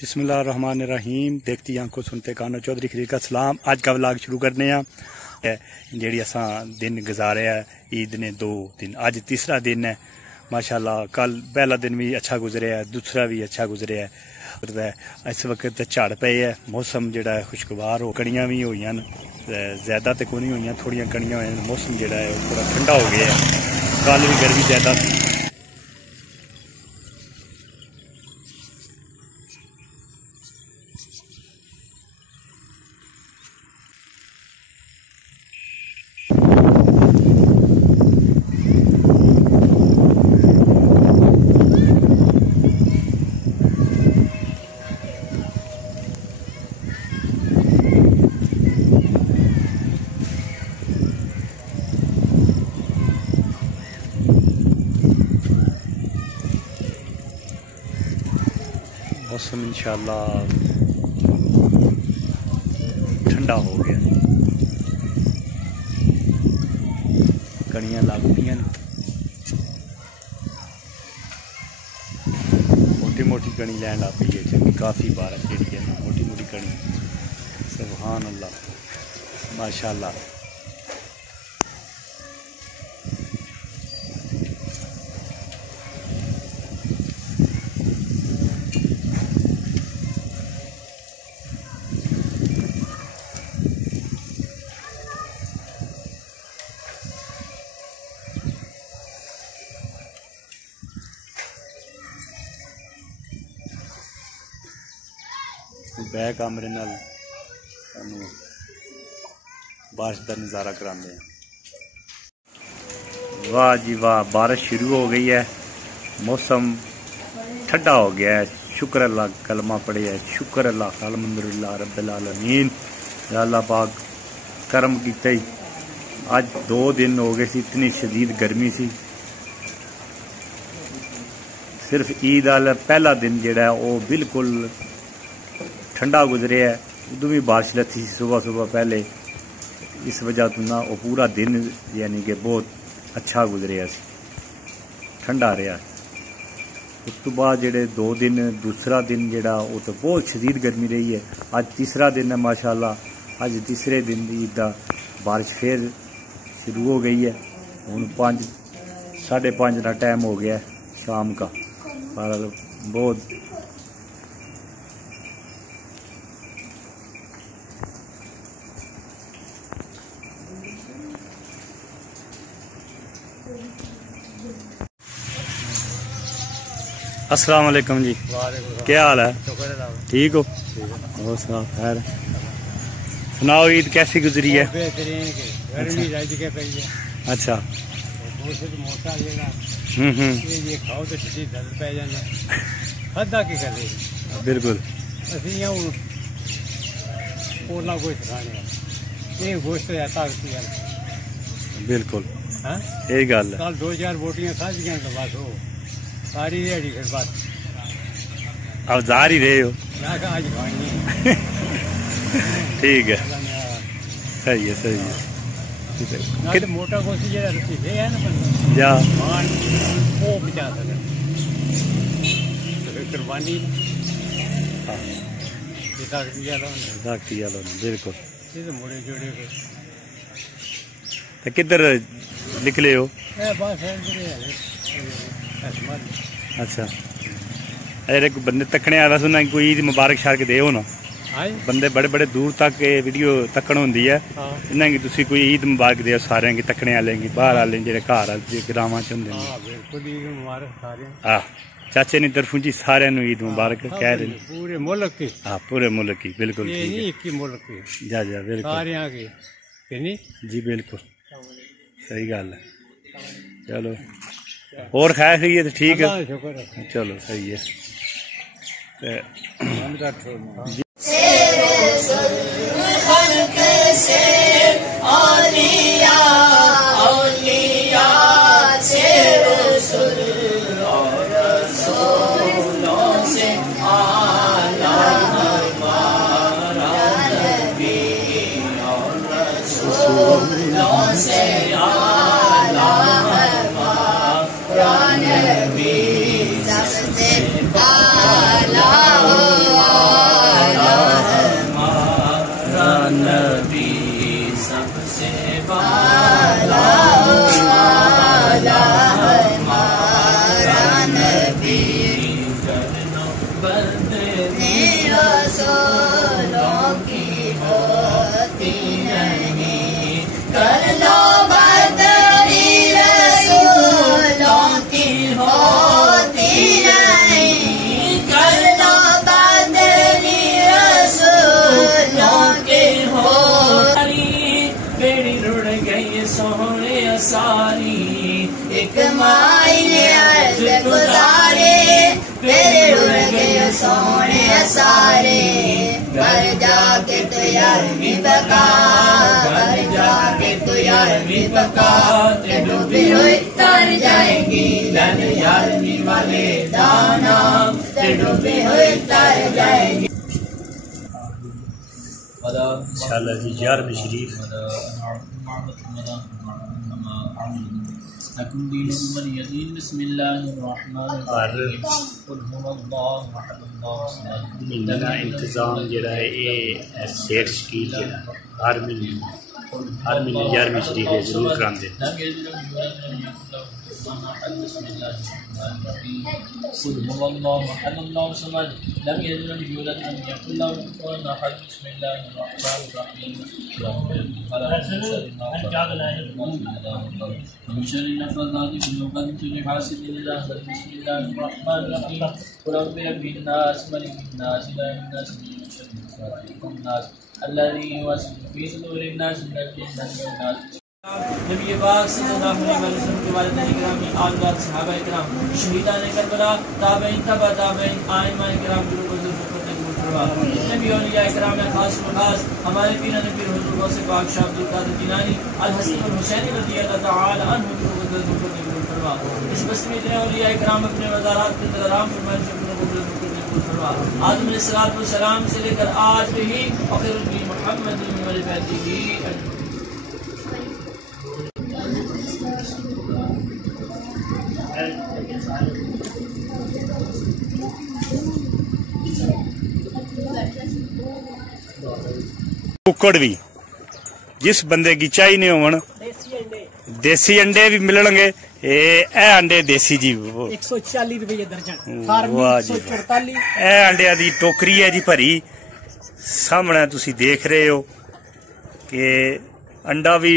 बिस्मिल्लाहिर्रहमानिर्रहीम। देखती आंखों सुनते कानों, चौधरी खलील का सलाम। आज का व्लॉग शुरू करने जी असा दिन गुजारे ईद ने 2 दिन, अज तीसरा दिन है। माशाल्लाह कल पहला दिन भी अच्छा गुजरिया है, दूसरा भी अच्छा गुजरिया है। इस वक्त झड़ पे है, मौसम जोड़ा है खुशगवार हो, कड़ियाँ भी हुई ज़्यादा तो कोई नहीं हुई, थोड़िया कड़ियाँ हुई। मौसम जोड़ा है थोड़ा ठंडा हो गया है, कल भी गर्मी ज़्यादा थी। मौसम इंशाल्लाह ठंडा हो गया, कड़ियाँ लग पी, मोटी मोटी कड़ी लैन लग पी है। क्योंकि काफ़ी बारिश जी है, मोटी मोटी कड़ी। सुभान अल्लाह, माशाल्लाह। बैक कैमरे नाल बारिश का नज़ारा कराते हैं। वाह जी वाह, बारिश शुरू हो गई है, मौसम ठंडा हो गया है। शुक्र अल्लाह, कलमा पड़े है, शुक्र अल्लाह, अल्हम्दुलिल्लाह रब्बिल आलमीन। अल्लाह पाक करम कीते। आज 2 दिन हो गए सी, इतनी शदीद गर्मी सी। सिर्फ ईद वाला पहला दिन जोड़ा है वो बिल्कुल ठंडा गुजरे है, उदू भी बारिश लथी सुबह सुबह पहले। इस वजह तो ना वो पूरा दिन यानी कि बहुत अच्छा गुजरिया, ठंडा रहा। उस तो बाद जेडे 2 दिन, दूसरा दिन जेड़ा वो तो बहुत शदीद गर्मी रही है। आज तीसरा दिन है माशाल्लाह। आज तीसरे दिन ईद का बारिश फिर शुरू हो गई है। हूँ 5 साढ़े 5 का टाइम हो गया शाम का, पर बहुत अस्सलाम वालेकुम जी, क्या हाल है? ठीक हो? बहुत साफ खैर। सुनाओ, ईद कैसी गुजरी है? अच्छा। बिल्कुल बिल्कुल यही गल है। 2-4 बोटियां खादियां तो बस हो सारी दिहाड़ी, फिर बस अब जा ही रहे हो। आज खानी ठीक है, सही है सही है। कि मोटा कोसी जरा सीधे है ना बंदा जा वो बचा सके तो फिर कुर्बानी बिल्कुल। ये तो मोड़े जोड़े को तो किधर निकले हो? अच्छा, अरे बंदे तकने आया सुना कोई ईद मुबारक शारक दे हो ना। बंदे बड़े बड़े दूर तक वीडियो तकन होंदी है, इन्हें तुसी कोई ईद मुबारक दे सारे की, तकने वाले की, बाहर वाले जेडे घर ग्रामां च होंदे ने। चाचे ने तरफों जी सारे ईद मुबारक कह रहे हैं, पूरे मुल्क की। हाँ पूरे मुल्क की, बिल्कुल जा बिल्कुल जी, बिल्कुल सही गल है। चलो और खैर सही है तो ठीक है, चलो सही है। सबसे आला बंदगी रसूलों की होती नहीं, कर लो बंदगी रसूलों की होती नहीं, कर लो बंदगी रसूलों की होती। बेड़ी रुड़ गई सोने सारी, एक माई ने अर्ज गुजारे, बेड़ी रुड़ गई सोने सारे, घर जाके तो यार भी बका, घर जाके तो यार भी बका, डूबी हुई तर जाएगी लन यारमी वाले दाना, डूबी हुई तर जाएगी। इंशाअल्लाह जी 11वीं शरीफ महीने का इंतजाम जरा ये सेठ शकील जरा हर महीने 11वीं शरीफ जरूर कराते। नबी पाक सल्लल्लाहु अलैहि वसल्लम के वालिदैन किराम, आलदार सहाबा किराम, शहीदान करबला, ताबईन तबा ताबईन, आइमाए किराम की नबी औलिया किराम में खास खास हमारे पीर नबी हुजूर गौस पाक शाह अब्दुल कादिर जिलानी अल हसन अल हुसैनी रज़ियल्लाहु तआला अन्हु की कबूल फरमा। इस बस्ती में औलिया किराम अपने वज़ारात के अंदर आराम फरमाने से कबूल फरमा। आदम अलैहिस्सलाम से लेकर आज भी आखिर मोहम्मद वली फैती कुकड़ भी जिस बंदे की चाहिए नहीं होवन, देसी अंडे भी मिलणगे। ए अंडे देसी जी 140 रुपये दर्जन, वाह जी, 144। ए अंडिया दी टोकरी है जी भरी, सामने तुसी देख रहे हो कि अंडा भी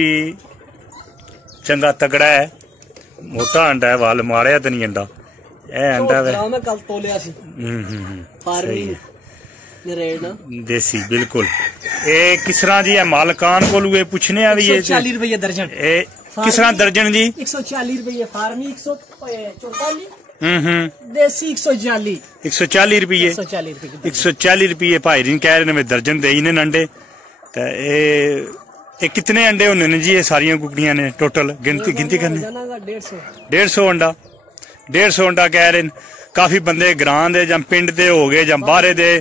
चंगा तगड़ा है, मोटा अंडा है, वाल मारिया तो नहीं अंडा। ए अंडा मैं कल तोलिया सी देसी बिल्कुल। ए किस तरह जी है मालकान को पूछने भी 140 रुपये दर्जन। ए किस तरह दर्जन जी? 140 रुपये फार्मी, 144 देसी 140 रुपये 140 रुपये भाई जी कह रहे दर्जन दे ने अंडे। ये कितने अंडे होने ने जी? ये सारिया कुकड़ियां ने टोटल गिनती करने 150 अंडा 150 अंडा कह रहे। काफी बंदे ग्रां दे या पिंड दे हो गए या बाहरे दे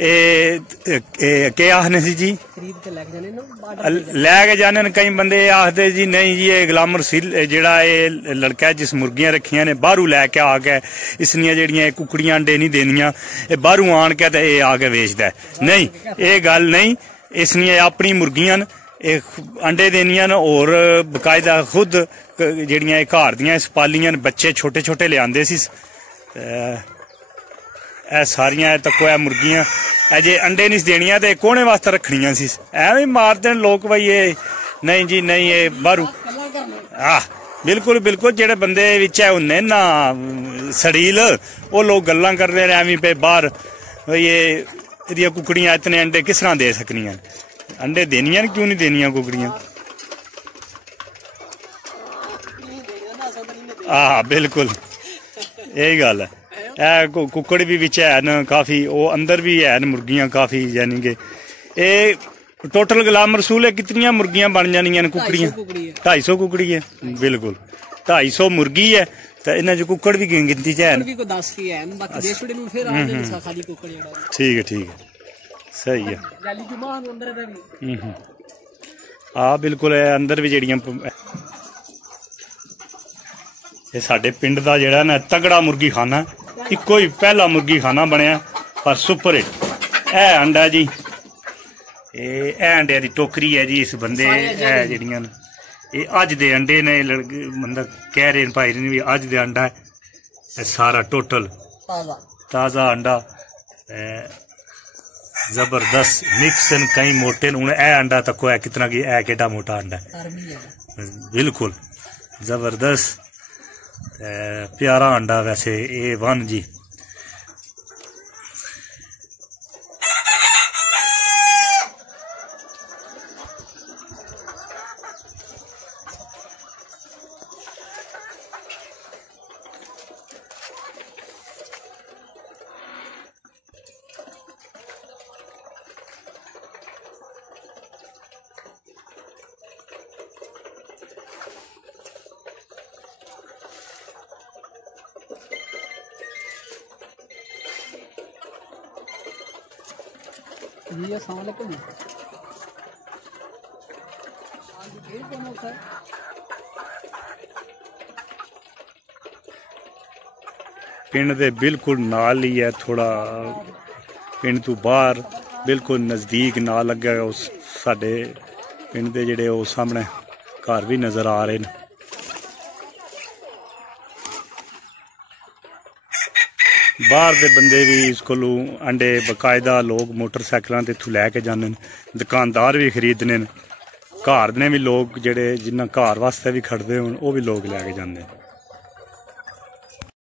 के आखने सी जी लैके जाने। कई बंदे आखते जी नहीं जी ये ग्लामर सिल जेड़ा ये लड़का है जिस मुर्गियां रखियां ने बाहरों लैके आके इसनिया जेड़ियां कुकड़ियां अंडे नहीं देनियां, ये बाहरों आन के ते आके वेचदा है। नहीं ये गल नहीं, इसनिया अपनी मुर्गियां अंडे देनियां न और बकायदा खुद जेड़ियां घर दियां पालियां बच्चे छोटे छोटे लियादे सी। सारिया तको है मुर्गियां अजे अंडे नहीं देनिया तो कोने वास्ते रखनिया सी, एवं मारते लोग भाई ये नहीं जी नहीं ये बाहरों। बिल्कुल बिल्कुल जेड़े बंदे विच है होने ना सड़ील वो लोग गल्लां करदे ने एवं पे बाहर ये कुकड़ियां इतने अंडे किस तरह दे सकनियां? अंडे देनियां क्यों नहीं देनियां कुकड़ियां? बिल्कुल यही गल है। कुकड़ भी विच है न काफी, वो अंदर भी है न मुर्गियां काफी, यानी कि ये टोटल गुलाम रसूल है कितनी मुर्गियां बन जानियां कुकड़ियां? 250 कुकड़ी है बिल्कुल 250 मुर्गी है। तो इन्हें जो कुकड़ भी गिनती है ठीक है सही है। बिल्कुल अंदर भी जड़ियां ये साडे पिंड दा जेड़ा ना तगड़ा मुर्गी खाना, इको ही पहला मुर्गी खाना बनया पर सुपर हिट। ए अंडा जी ए अंडे दी टोकरी है जी। इस बंदे जड़ियां ये अज दे अंडे ने मतलब कह रहे भाई भी अज दे अंडा है सारा टोटल ताज़ा अंडा जबरदस्त मिक्स न कई मोटे न। ए अंडा तको है कितना की ए केटा मोटा अंडा है, बिल्कुल जबरदस्त प्यारा अंडा। वैसे A1 जी। जी अस्सलाम वालेकुम। पिंड दे बिल्कुल नाल ही है, थोड़ा पिंड तो बाहर बिल्कुल नज़दीक ना लगे उस साडे पिंड दे जेड़े वो सामने घर भी नज़र आ रहे हैं। बाहर दे बंदे भी इस कोलू अंडे बकायदा लोग मोटरसाइकिलों ते इत्थों लैके जाने, दुकानदार भी खरीदने, घर ने भी लोग जेड़े जिन्ना घर वास्ते भी खड़दे होन वो भी लोग लैके जाते।